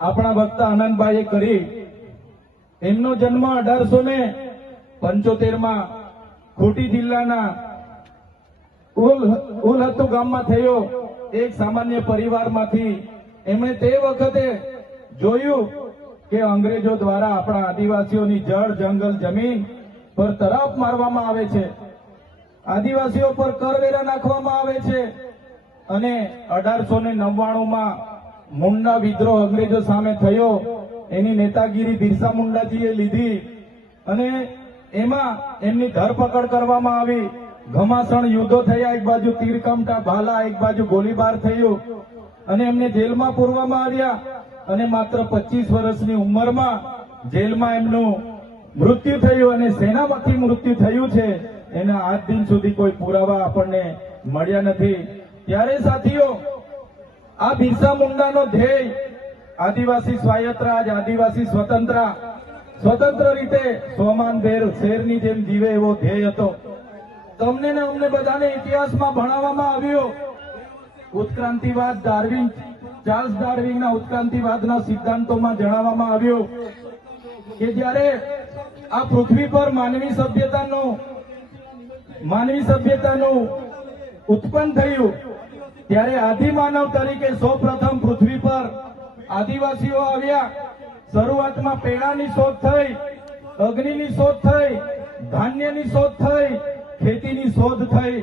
આપણા વક્તા આનંદભાઈએ કરી. એમનો જન્મ 1875 ખૂંટી જિલ્લાના ઉલહત્તુ ગામમાં થયો. એક સામાન્ય પરિવારમાંથી એમણે તે વખતે જોયું કે અંગ્રેજો દ્વારા આપણા આદિવાસીઓની જળ જંગલ જમીન પર તરાપ મારવામાં આવે છે, આદિવાસીઓ પર કરવેરા નાખવામાં આવે છે. અને 1899માં મુંડા વિદ્રોહ અંગ્રેજો સામે થયો. એની નેતાગીરી બિરસા મુંડાજીએ લીધી અને એમાં એમની ધરપકડ કરવામાં આવી. ઘમાસણ યુદ્ધો થયા, એક બાજુ તીરકમટા ભાલા, એક બાજુ ગોળીબાર થયું અને એમને જેલમાં પૂરવામાં આવ્યા. અને માત્ર 25 વર્ષની ઉંમરમાં જેલમાં એમનું મૃત્યુ થયું અને સેનામાંથી મૃત્યુ થયું છે. એના આજ દિન સુધી કોઈ પુરાવા આપણને મળ્યા નથી. ત્યારે સાથીઓ, આ બિરસા મુંડાનો ધ્યેય આદિવાસી સ્વાયત્ત રાજ, આદિવાસી સ્વતંત્ર રીતે સ્વમાનભેર શેરની જેમ જીવે એવો ધ્યેય હતો. તમને ને અમને બધાને ઇતિહાસમાં ભણાવવામાં આવ્યો. ઉત્ક્રાંતિવાદ, ચાર્લ્સ ડાર્વિનના ઉત્ક્રાંતિવાદના સિદ્ધાંતોમાં જણાવવામાં આવ્યું કે જ્યારે આ પૃથ્વી પર માનવી સભ્યતાનું ઉત્પન્ન થયું ત્યારે આદિમાનવ તરીકે સૌપ્રથમ પૃથ્વી પર આદિવાસીઓ આવ્યા. શરૂઆતમાં પેડાની શોધ થઈ, અગ્નિની શોધ થઈ, ધાન્યની શોધ થઈ, ખેતીની શોધ થઈ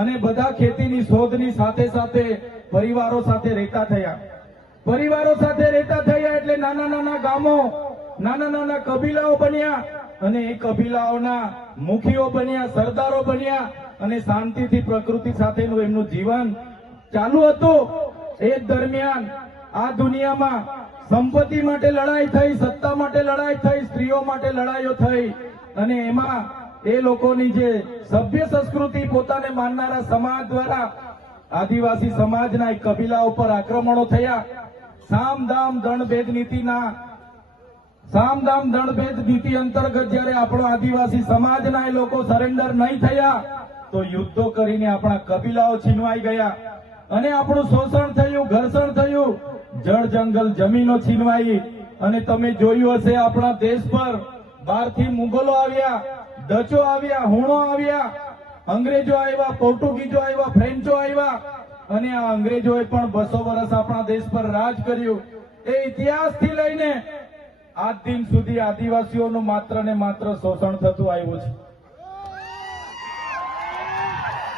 અને બધા ખેતીની શોધની સાથે સાથે પરિવારો સાથે રહેતા થયા. એટલે નાના નાના ગામો, નાના નાના કબીલાઓ બન્યા અને એ કબીલાઓના મુખીઓ બન્યા, સરદારો બન્યા અને શાંતિથી પ્રકૃતિ સાથેનું એમનું જીવન ચાલુ હતું. એ દરમિયાન આ દુનિયામાં સંપત્તિ માટે લડાઈ થઈ, સત્તા માટે લડાઈ થઈ, સ્ત્રીઓ માટે લડાઈઓ થઈ અને એમાં એ લોકોની જે સભ્ય સંસ્કૃતિ પોતાને માનનારા સમાજ દ્વારા આદિવાસી સમાજના એક કબીલા ઉપર આક્રમણો થયા. સામદામ દંડભેદ નીતિ અંતર્ગત જ્યારે આપણો આદિવાસી સમાજના એ લોકો સરેન્ડર નહીં થયા તો યુદ્ધો કરીને આપણા કબીલાઓ છીનવાઈ ગયા અને આપણું શોષણ થયું, ઘર્ષણ થયું, જળ જંગલ જમીનો છીનવાઈ. અને તમે જોયું હશે આપણા દેશ પર બહારથી મુગલો આવ્યા, ડચો આવ્યા, હુણો આવ્યા, અંગ્રેજો આવ્યા, પોર્ટુગીઝો આવ્યા, ફ્રેન્ચો આવ્યા અને આ અંગ્રેજોએ પણ 200 વર્ષ આપણા દેશ પર રાજ કર્યું. એ ઇતિહાસથી લઈને આજ દિન સુધી આદિવાસીઓનું માત્ર ને માત્ર શોષણ થતું આવ્યું છે.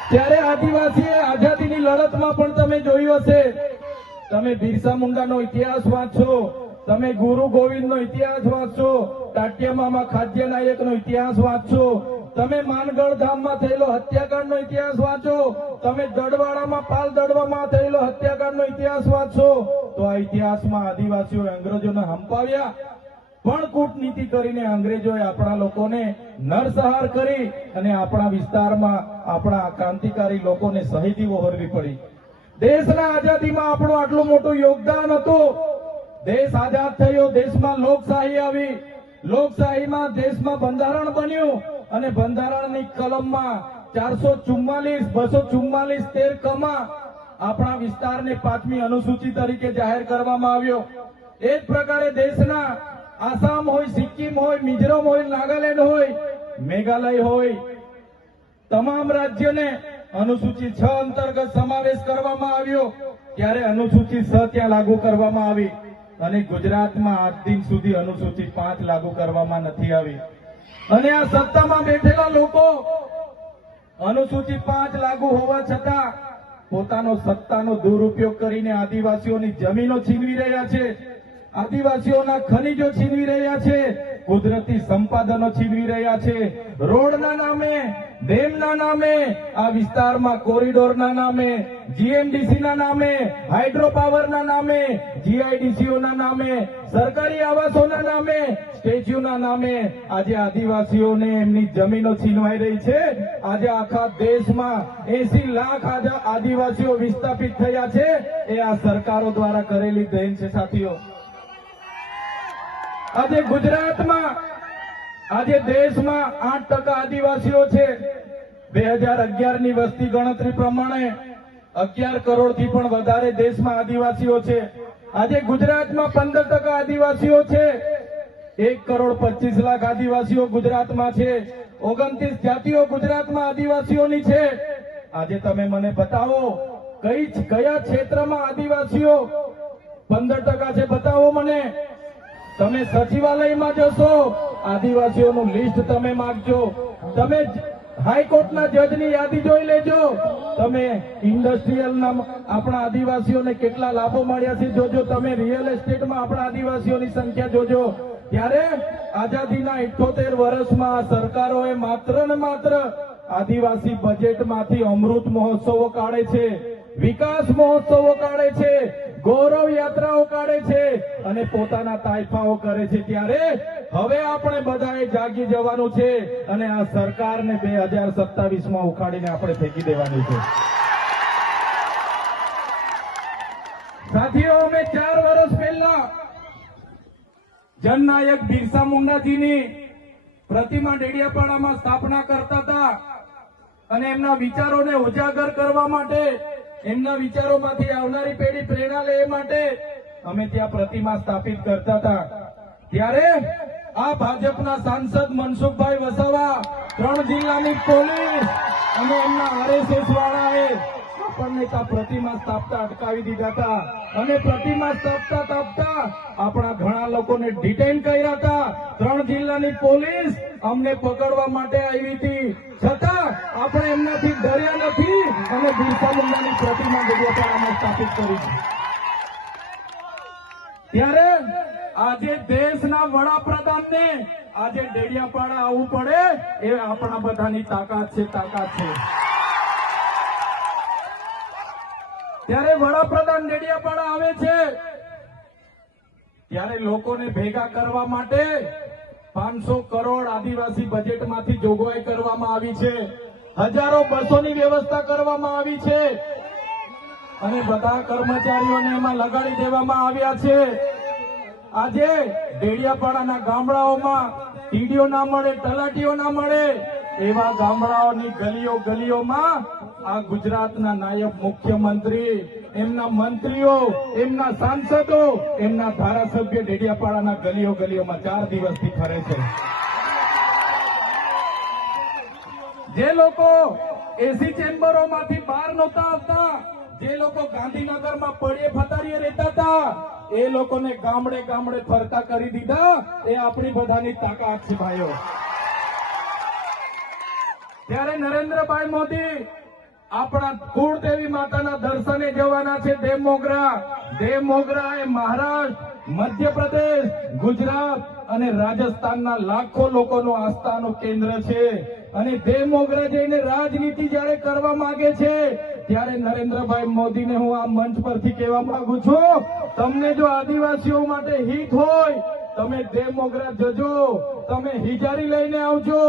ત્યારે આદિવાસીએ આઝાદીની લડતમાં પણ તમે જોયું હશે, તમે બિરસા મુંડાનો ઇતિહાસ વાંચશો, તમે ગુરુ ગોવિંદનો ઇતિહાસ વાંચશો, ટાટિયામામાં ખાદ્ય નાયકનો ઇતિહાસ વાંચશો, તમે માનગઢ ધામમાં થયેલો હત્યાકાંડનો ઇતિહાસ વાંચો, તમે દડવાડામાં પાલ દડવામાં થયેલો હત્યાકાંડનો ઇતિહાસ વાંચો, તો આ ઇતિહાસમાં આદિવાસીઓએ અંગ્રેજોને હંપાવ્યા પણ કૂટનીતિ કરીને અંગ્રેજોએ આપણા લોકોને નરસંહાર કરી અને આપણા વિસ્તારમાં આપણા ક્રાંતિકારી લોકોને શહીદી વહોરવી પડી. દેશના આઝાદીમાં આપણું આટલું મોટું યોગદાન હતું. દેશ આઝાદ થયો, દેશમાં લોકશાહી આવી, લોકશાહીમાં દેશમાં બંધારણ બન્યું અને બંધારણની કલમમાં 444, 244, 13 કમાં આપણા વિસ્તારને 5મી અનુસૂચિ તરીકે જાહેર કરવામાં આવ્યો. એ જ પ્રકારે દેશના આસામ હોય, સિક્કિમ હોય, મિઝોરમ હોય, નાગાલેન્ડ હોય, મેઘાલય હોય, તમામ રાજ્યોને અનુસૂચિ 6 અંતર્ગત સમાવેશ કરવામાં આવ્યો. ત્યારે અનુસૂચિ 6 ત્યાં લાગુ કરવામાં આવી અને ગુજરાતમાં આજ દિન સુધી અનુસૂચિ 5 લાગુ કરવામાં નથી આવી. અને આ સત્તામાં બેઠેલા લોકો અનુસૂચિ 5 લાગુ હોવા છતાં પોતાનો સત્તાનો દુરુપયોગ કરીને આદિવાસીઓની જમીનો છીનવી રહ્યા છે, આદિવાસીઓના ખનીજો છીનવી રહ્યા છે, કુદરતી સંપાદનો છીનવી રહ્યા છે. રોડના નામે, ડેમના નામે, આ વિસ્તારમાં કોરિડોરના નામે, જીએમડીસીના નામે, હાઇડ્રો પાવરના નામે, જીઆઈડીસીઓના નામે, સરકારી આવાસોના નામે, સ્ટેચ્યુના નામે આજે આદિવાસીઓને એમની જમીનો છીનવાઈ રહી છે. આજે આખા દેશમાં 80 લાખ આદિવાસીઓ વિસ્થાપિત થયા છે. એ આ સરકારો દ્વારા કરેલી દેન છે સાથીઓ. આજે ગુજરાતમાં, આજે દેશમાં 8% આદિવાસીઓ છે. 2011ની વસ્તી ગણતરી પ્રમાણે 11 કરોડથી પણ વધારે દેશમાં આદિવાસીઓ છે. આજે ગુજરાતમાં 15% આદિવાસીઓ છે. 1,25,00,000 આદિવાસીઓ ગુજરાતમાં છે. 29 જાતિઓ ગુજરાતમાં આદિવાસીઓની છે. આજે તમે મને બતાવો કયા ક્ષેત્રમાં આદિવાસીઓ 15% છે, બતાવો મને. તમે સચિવાલયમાં જશો, આદિવાસીઓનું લિસ્ટ તમે માંગજો. તમે હાઈકોર્ટના જજની યાદી જોઈ લેજો. તમે ઇન્ડસ્ટ્રીયલના આપણા આદિવાસીઓને કેટલા લાભો મળ્યા છે જોજો. તમે રિયલ એસ્ટેટમાં આપણા આદિવાસીઓની સંખ્યા જોજો. ત્યારે આઝાદીના 78 વર્ષમાં સરકારોએ માત્ર ને માત્ર આદિવાસી બજેટમાંથી અમૃત મહોત્સવો કાઢે છે, વિકાસ મહોત્સવો કાઢે છે, ગૌરવ યાત્રાઓ કાઢે છે અને પોતાના તાઇફાઓ કરે છે. ત્યારે હવે આપણે બધાએ જાગી જવાનું છે અને આ સરકારને 2027માં ઉખાડીને આપણે ફેંકી દેવાની છે. સાથીઓ, અમે 4 વર્ષ પહેલા જનનાયક બિરસા મુંડાજીની પ્રતિમા ડેડિયાપાડામાં સ્થાપના કરતા હતા અને એમના વિચારોને ઉજાગર કરવા માટે, એમના વિચારોમાંથી આવનારી પેઢી પ્રેરણા લે એ માટે અમે ત્યાં પ્રતિમા સ્થાપિત કરતા હતા. ત્યારે આ ભાજપના સાંસદ મનસુખભાઈ વસાવા, 3 જિલ્લાની પોલીસ અને એમના આરએસએસ વાળાએ આપણને ત્યાં પ્રતિમા સ્થાપતા અટકાવી દીધા હતા અને પ્રતિમા સ્થાપતા આપણા ઘણા લોકોને ડિટેન કર્યા હતા. 3 જિલ્લાની પોલીસ અમને પકડવા માટે આવી હતી, છતાં આપણે એમનાથી ડર્યા નથી અને બિરસા મુંડાની પ્રતિમા ડેડિયાપાડામાં સ્થાપિત કરી છે. ત્યારે આજે દેશના વડાપ્રધાનને આજે ડેડિયાપાડા આવવું પડે એ આપણા બધાની તાકાત છે. ત્યારે વડાપ્રધાન ડેડિયાપાડા આવે છે ત્યારે લોકોને ભેગા કરવા માટે 500 કરોડ આદિવાસી બજેટમાંથી જોગવાઈ કરવામાં આવી છે. હજારો બસોની વ્યવસ્થા કરવામાં આવી છે અને બધા કર્મચારીઓને એમાં લગાડી દેવામાં આવ્યા છે. આજે ડેડિયાપાડાના ગામડાઓમાં ટીડીઓ ના મળે, તલાટીઓ ના મળે એવા ગામડાઓની ગલીઓમાં આ ગુજરાતના નાયબ મુખ્યમંત્રી, એમના મંત્રીઓ, એમના સાંસદો, એમના ધારાસભ્ય ડેડિયાપાડાના ગલીઓમાં 4 દિવસથી ફરે છે. જે લોકો એસી ચેમ્બરોમાંથી બહાર નહોતા આવતા, જે લોકો ગાંધીનગરમાં પડે ફતારીએ રહેતા હતા, એ લોકોને ગામડે ફરતા કરી દીધા. એ આપણી બધાની તાકાત છે ભાઈઓ. ત્યારે નરેન્દ્રભાઈ મોદી આપણા કુળદેવી માતાના દર્શને જવાના છે. દેવ મોગરા એ મહારાષ્ટ્ર, મધ્યપ્રદેશ, ગુજરાત અને રાજસ્થાનના લાખો લોકોનું આસ્થાનું કેન્દ્ર છે અને દેવ મોગરા જઈને રાજનીતિ જયારે કરવા માંગે છે ત્યારે નરેન્દ્રભાઈ મોદીને હું આ મંચ પરથી કહેવા માંગુ છું, તમને જો આદિવાસીઓ માટે હિત હોય તમે દેવ મોગરા જજો, તમે હિજારી લઈને આવજો,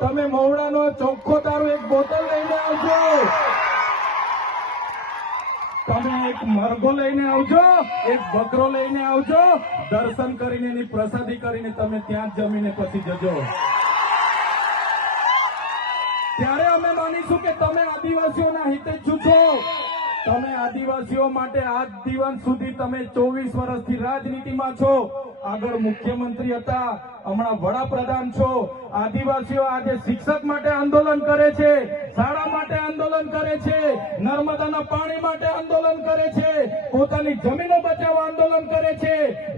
તમે મવડાનો ચોખ્ખો દારૂ 1 બોતલ લઈને આવજો, તમે એક મરઘો લઈને આવજો, એક બકરો લઈને આવજો. દર્શન કરીને એની પ્રસાદી કરીને તમે ત્યાં જ જમીને પછી જજો. ત્યારે અમે માનીશું કે તમે આદિવાસીઓના હિતેચ્છુ છો. તમે આદિવાસીઓ માટે આજ દિવસ સુધી તમે 24 વર્ષથી રાજનીતિમાં છો. આગળ મુખ્યમંત્રી હતા, હમણાં વડાપ્રધાન છો. આદિવાસીઓ આજે શિક્ષક માટે આંદોલન કરે છે, શાળા માટે આંદોલન કરે છે, નર્મદાના પાણી માટે આંદોલન કરે છે, પોતાની જમીનો બચાવવા આંદોલન કરે છે,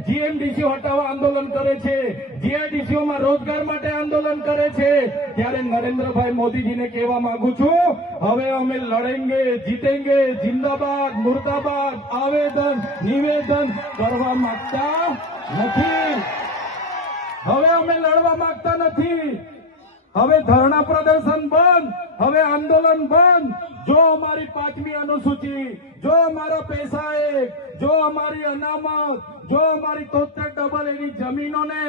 જીએમડીસીઓ હટાવવા આંદોલન કરે છે, જીઆઈડીસીઓમાં રોજગાર માટે આંદોલન કરે છે. ત્યારે નરેન્દ્રભાઈ મોદીજીને કહેવા માંગુ છું, હવે અમે લડેંગે, જીતેંગે, જિંદાબાદ, મુર્દાબાદ આવેદન નિવેદન કરવા માંગતા નથી. હવે અમે લડવા માંગતા નથી. હવે ધરણા પ્રદર્શન બંધ, હવે આંદોલન બંધ. જો અમારી 5મી અનુસૂચિ, જો અમારા પૈસા જો અમારી અનામત, જો અમારી 73 એની જમીનોને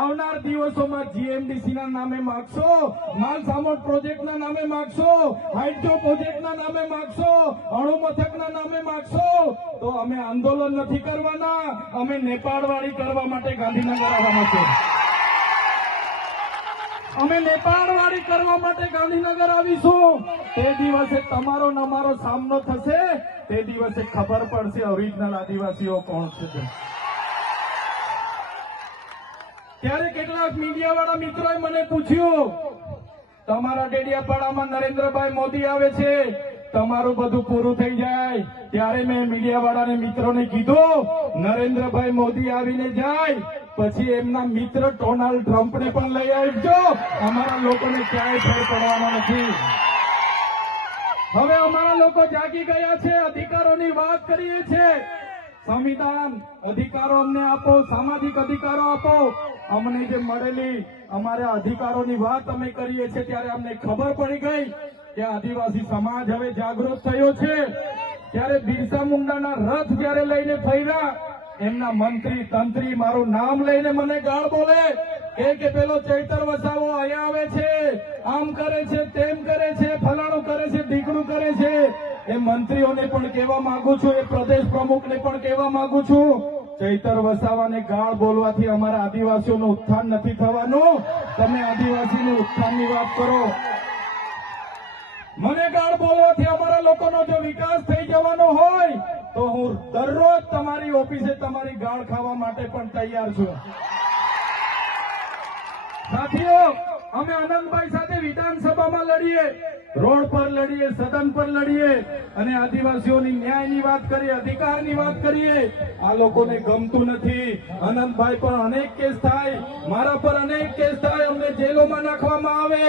આવનાર દિવસોમાં જીએમડીસીના નામે માગશો, માલસામોટ પ્રોજેક્ટના નામે માગશો, હાઇડ્રો પ્રોજેક્ટના નામે માગશો, અણુ મથકના નામે માગશો, તો અમે આંદોલન નથી કરવાના, અમે નેપાળવાળી કરવા માટે ગાંધીનગર આવવાના છે. અમે નેપાળવાળી કરવા માટે ગાંધીનગર આવીશું. તે દિવસે તમારો ને અમારો સામનો થશે તે દિવસે ખબર પડશે ઓરિજિનલ આદિવાસીઓ કોણ છે તે. ત્યારે કેટલાક મીડિયાવાળા મિત્રોએ મને પૂછ્યું, તમારા ડેડિયાપાડામાં નરેન્દ્રભાઈ મોદી આવે છે, તમારું બધું પૂરું થઈ જાય. ત્યારે મેં મીડિયાવાળાને મિત્રોને કીધું, નરેન્દ્રભાઈ મોદી આવીને જાય પછી એમના મિત્ર ડોનાલ્ડ ટ્રમ્પને પણ લઈ આવજો. અમારા લોકોને ક્યાંય ફેર પડવાનો નથી. હવે અમારા લોકો જાગી ગયા છે, અધિકારોની વાત કરીએ છીએ. સંવિધાન અધિકારો અમને આપો, સામાજિક અધિકારો આપો. અમને જે મળેલી અમારા અધિકારોની વાત અમે કરીએ છીએ ત્યારે અમને ખબર પડી ગઈ કે આદિવાસી સમાજ હવે જાગૃત થયો છે. ત્યારે બિરસા મુંડાના રથ જયારે લઈને ફર્યા, એમના મંત્રી તંત્રી મારું નામ લઈને મને ગાળ બોલે કે પેલો ચૈતર વસાવો અહીંયા આવે છે, આમ કરે છે, તેમ કરે છે, ફલાણું કરે છે, ઢીકણું કરે છે. એ મંત્રીઓને પણ કહેવા માંગુ છું, એ પ્રદેશ પ્રમુખને પણ કહેવા માંગુ છું, ચૈતર વસાવાને ગાળ બોલવાથી અમારા આદિવાસીઓનું ઉત્થાન નથી થવાનું. તમે આદિવાસીનું ઉત્થાનની વાત કરો. મને ગાળ બોલવાથી અમારા લોકોનો જો વિકાસ થઈ જવાનો હોય તો હું દરરોજ તમારી ઓફિસે તમારી ગાળ ખાવા માટે પણ તૈયાર છું. સાથીઓ, અમે આનંદભાઈ સાથે વિધાનસભામાં લડીએ, રોડ પર લડીએ, સદન પર લડીએ અને આદિવાસીઓની ન્યાયની વાત કરીએ, અધિકારની વાત કરીએ. આ લોકોને ગમતું નથી. આનંદભાઈ પર અનેક કેસ થાય, મારા પર અનેક કેસ થાય, અમને જેલોમાં નાખવામાં આવે,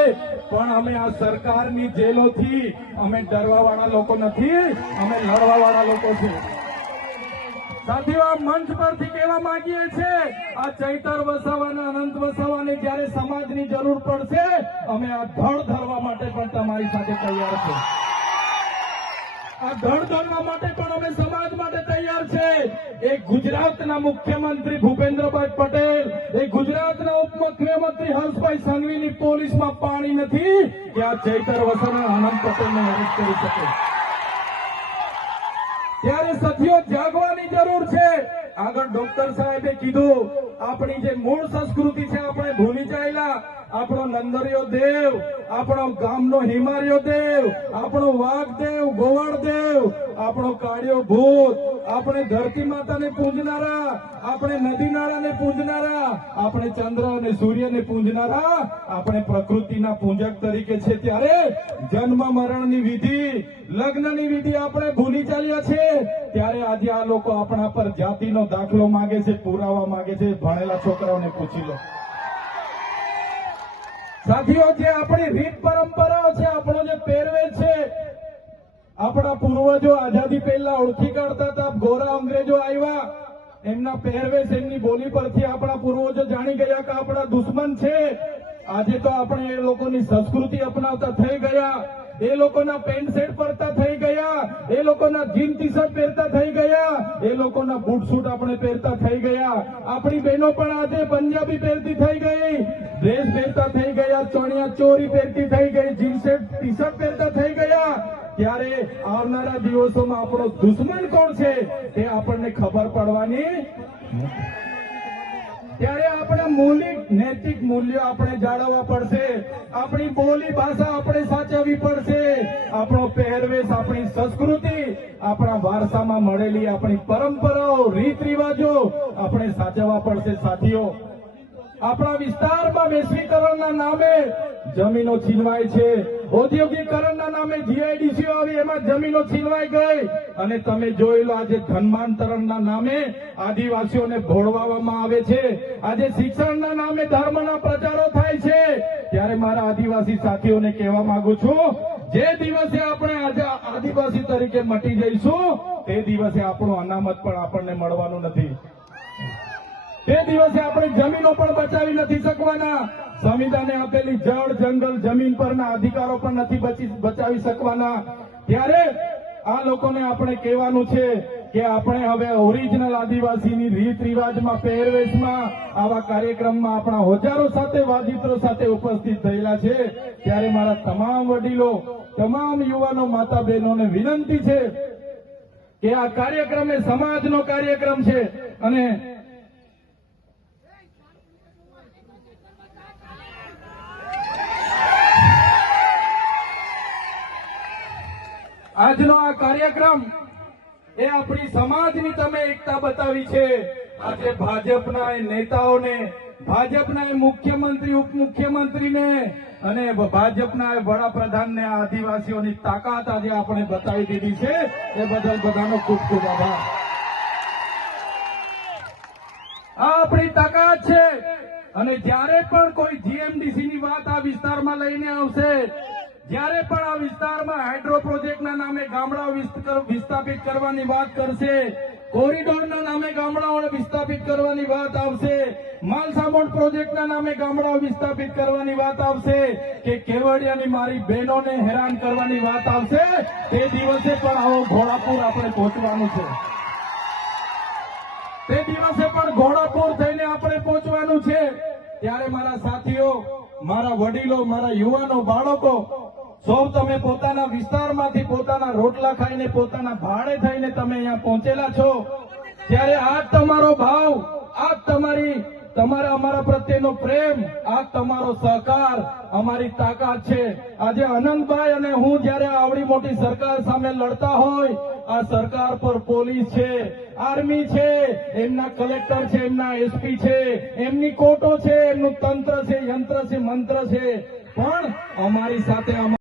પણ અમે આ સરકારની જેલોથી અમે ડરવાવાળા લોકો નથી, અમે લડવાવાળા લોકો છીએ. સાથીઓ, આ મંચ પરથી કહેવા માંગીએ છીએ, આ ચૈતર વસાવાને, અનંત વસાવાને જયારે સમાજની જરૂર પડશે અમે આ ધડ ધરવા માટે પણ તમારી સાથે તૈયાર છે. આ ધડ ધરવા માટે પણ અમે સમાજ માટે તૈયાર છે. એક ગુજરાતના મુખ્યમંત્રી ભૂપેન્દ્રભાઈ પટેલ, એક ગુજરાતના ઉપમુખ્યમંત્રી હર્ષભાઈ સંઘવીની પોલીસમાં પાણી નથી કે આ ચૈતર વસાવા અનંત પટેલને અરેસ્ટ કરી શકે. ત્યારે સાથીઓ, જાગવાની જરૂર છે. આગળ ડોક્ટર સાહેબે કીધું, આપણી જે મૂળ સંસ્કૃતિ છે આપણે ભૂલી જાયેલા. આપણો નંદરિયો દેવ, આપણો ગામનો હિમારિયો દેવ, આપણો વાઘદેવ, ગોવાળદેવ, આપણો કાળિયો ભૂત, આપણે ધરતી માતાને પૂજનારા, આપણે નદી નાળાને પૂજનારા, આપણે ચંદ્ર અને સૂર્યને પૂજનારા, આપણે પ્રકૃતિના પૂજક તરીકે છે. ત્યારે જન્મ મરણની વિધિ, લગ્નની વિધિ આપણે ભૂલી ચાલ્યા છે. ત્યારે આજે આ લોકો આપણા પર જાતિનો દાખલો માંગે છે, પુરાવા માંગે છે. ભણેલા છોકરાઓને પૂછી લો. સાથીઓ, જે આપણી રીત પરંપરાઓ છે, આપણો જે પહેરવેશ છે, આપણા પૂર્વજો આઝાદી પહેલા ઓળખી કાઢતા હતા. ગોરા અંગ્રેજો આવ્યા, એમના પહેરવેશ, એમની બોલી પરથી આપણા પૂર્વજો જાણી ગયા કે આપણા દુશ્મન છે. આજે તો આપણે એ લોકોની સંસ્કૃતિ અપનાવતા થઈ ગયા, એ લોકોના પેન્ટ શર્ટ પહેરતા થઈ ગયા, એ લોકોના જીન ટી શર્ટ પહેરતા થઈ ગયા, એ લોકોના બૂટ સૂટ આપણે પહેરતા થઈ ગયા. આપણી બહેનો પણ આજે પંજાબી પહેરતી થઈ ગઈ, ડ્રેસ પહેરતા થઈ ગયા, ચણિયા ચોરી પહેરતી થઈ ગઈ, જીન્સ ટી શર્ટ પહેરતા થઈ ગયા. ત્યારે આવનારા દિવસોમાં આપણો દુશ્મન કોણ છે તે આપણને ખબર પડવાની. ત્યારે આપણે મૌલિક નૈતિક મૂલ્યો આપણે જાળવવા પડશે. આપણી બોલી ભાષા આપણે સાચવવી પડશે. આપણો પહેરવેશ, આપણી સંસ્કૃતિ, આપણા વારસામાં મળેલી આપણી પરંપરાઓ, રીત રિવાજો આપણે સાચવવા પડશે. સાથીઓ, આપણા વિસ્તારમાં વૈશ્વિકરણના નામે જમીનો છીનવાય છે, ઔદ્યોગિકરણના નામે જીઆઈડીસીઓ આવી, એમાં જમીનો છીનવાઈ ગઈ. અને તમે જોઈ લો, આજે ધર્માંતરણના નામે આદિવાસીઓને ભોળવામાં આવે છે. આજે શિક્ષણના નામે ધર્મના પ્રચારો થાય છે. ત્યારે મારા આદિવાસી સાથીઓને કહેવા માંગુ છું, જે દિવસે આપણે આજે આદિવાસી તરીકે મટી જઈશું તે દિવસે આપણું અનામત પણ આપણને મળવાનું નથી. તે દિવસે આપણે જમીનો પણ બચાવી નથી શકવાના. સંવિધાને આપેલી જળ, જંગલ, જમીન પરના અધિકારો પણ નથી બચાવી શકવાના. ત્યારે આ લોકોને આપણે કહેવાનું છે કે આપણે હવે ઓરિજિનલ આદિવાસીની રીત રિવાજમાં, પહેરવેશમાં, આવા કાર્યક્રમમાં આપણા હોજારો સાથે, વાજિત્રો સાથે ઉપસ્થિત થયેલા છે. ત્યારે મારા તમામ વડીલો, તમામ યુવાનો, માતા બહેનોને વિનંતી છે કે આ કાર્યક્રમ એ સમાજનો કાર્યક્રમ છે અને આજનો આ કાર્યક્રમ એ આપણી સમાજની તમે એકતા બતાવી છે. આજે ભાજપના એ નેતાઓને, ભાજપના એ મુખ્યમંત્રી, ઉપમુખ્યમંત્રીને અને ભાજપના એ વડાપ્રધાનને આ આદિવાસીઓની તાકાત આજે આપણે બતાવી દીધી છે. એ બદલ બધાનો ખૂબ ખૂબ આભાર. આ આપણી તાકાત છે. અને જ્યારે પણ કોઈ જીએમડીસી ની વાત આ વિસ્તારમાં લઈને આવશે, જ્યારે પણ આ વિસ્તારમાં હાઇડ્રો પ્રોજેક્ટના નામે ગામડાઓ વિસ્થાપિત કરવાની વાત કરશે, કોરિડોરના નામે ગામડાઓને વિસ્થાપિત કરવાની વાત આવશે, માલસામોડ પ્રોજેક્ટના નામે ગામડાઓ વિસ્થાપિત કરવાની વાત આવશે, કે કેવડિયાની મારી બહેનોને હેરાન કરવાની વાત આવશે, તે દિવસે પણ આવો ઘોડાપુર આપણે પહોંચવાનું છે. તે દિવસે પણ ઘોડાપુર થઈને આપણે પહોંચવાનું છે. ત્યારે મારા સાથીઓ, મારા વડીલો, મારા યુવાનો, બાળકો, સૌ તમે પોતાના વિસ્તારમાંથી પોતાના રોટલા ખાઈને, પોતાના ભાડે થઈને તમે અહીંયા પહોંચેલા છો. ત્યારે આ જ તમારો ભાવ, આ જ તમારા અમારા પ્રત્યેનો પ્રેમ, આ જ તમારો સહકાર અમારી તાકાત છે. આજે અનંતભાઈ અને હું જ્યારે આવડી મોટી સરકાર સામે લડતા હોય, આ સરકાર પર પોલીસ છે, આર્મી છે, એમના કલેક્ટર છે, એમના એસપી છે, એમની કોર્ટો છે, એમનું તંત્ર છે, યંત્ર છે, મંત્ર છે, પણ અમારી સાથે